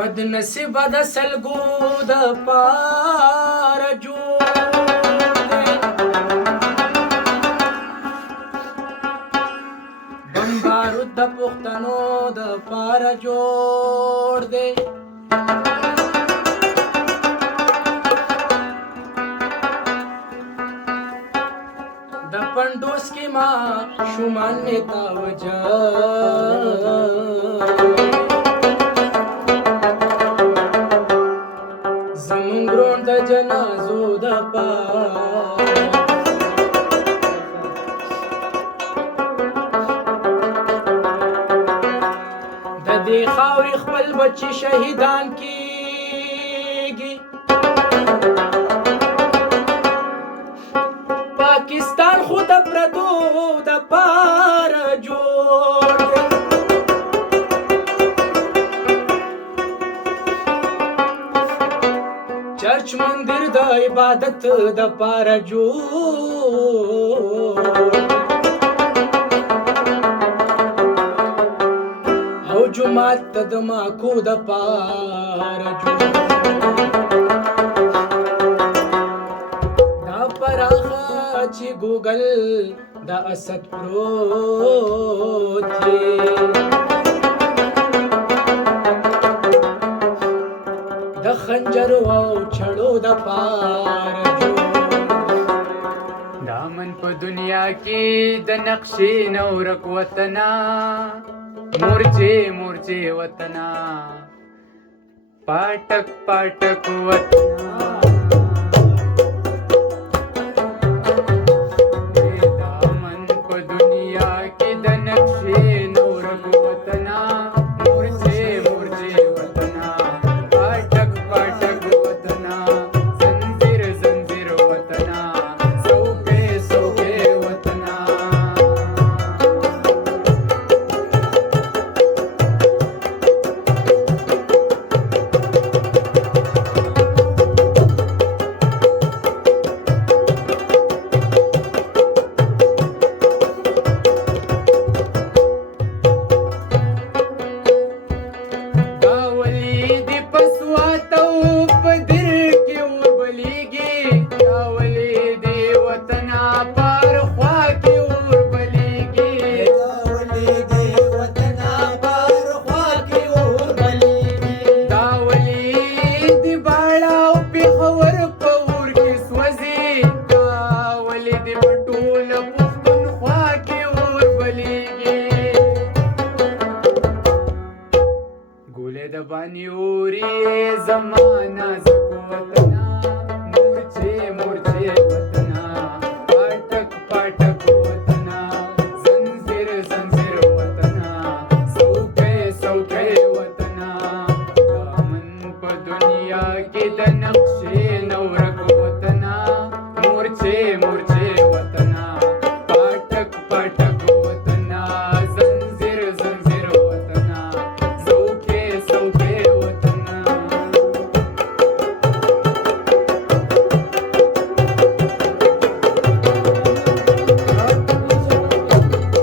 بد نصیب د سلګو د پار جوړ دی بم بارود د پښتنو د پار جوړ دی د پندوس کې ما شومان نتا وجه زمونږ د جنازو د پار د دې خاورې خپل بچي شهیدان کیږي پاکستان خو د پردو د پار جوړ دی چرچ مندر د عبادت د پار جوړ او جمعات ته د ماکو د پار جوړ دا پراخه چې ګوګل د اسد پروت دی د خنجر او چړو د پار دامن په دنیا کې د نقشې نورک وطنا مورچه مورچه وطنا پاټک پاټک وطنا دامن په دنیا کې د نقشې نورک وطنا مورچه مورچه وطنا پاټک پاټک وطنا زنجیر زنجیر وطنا سوکے سوکے وطنا زمانہ زکو وطنا مورچے مورچے وطنا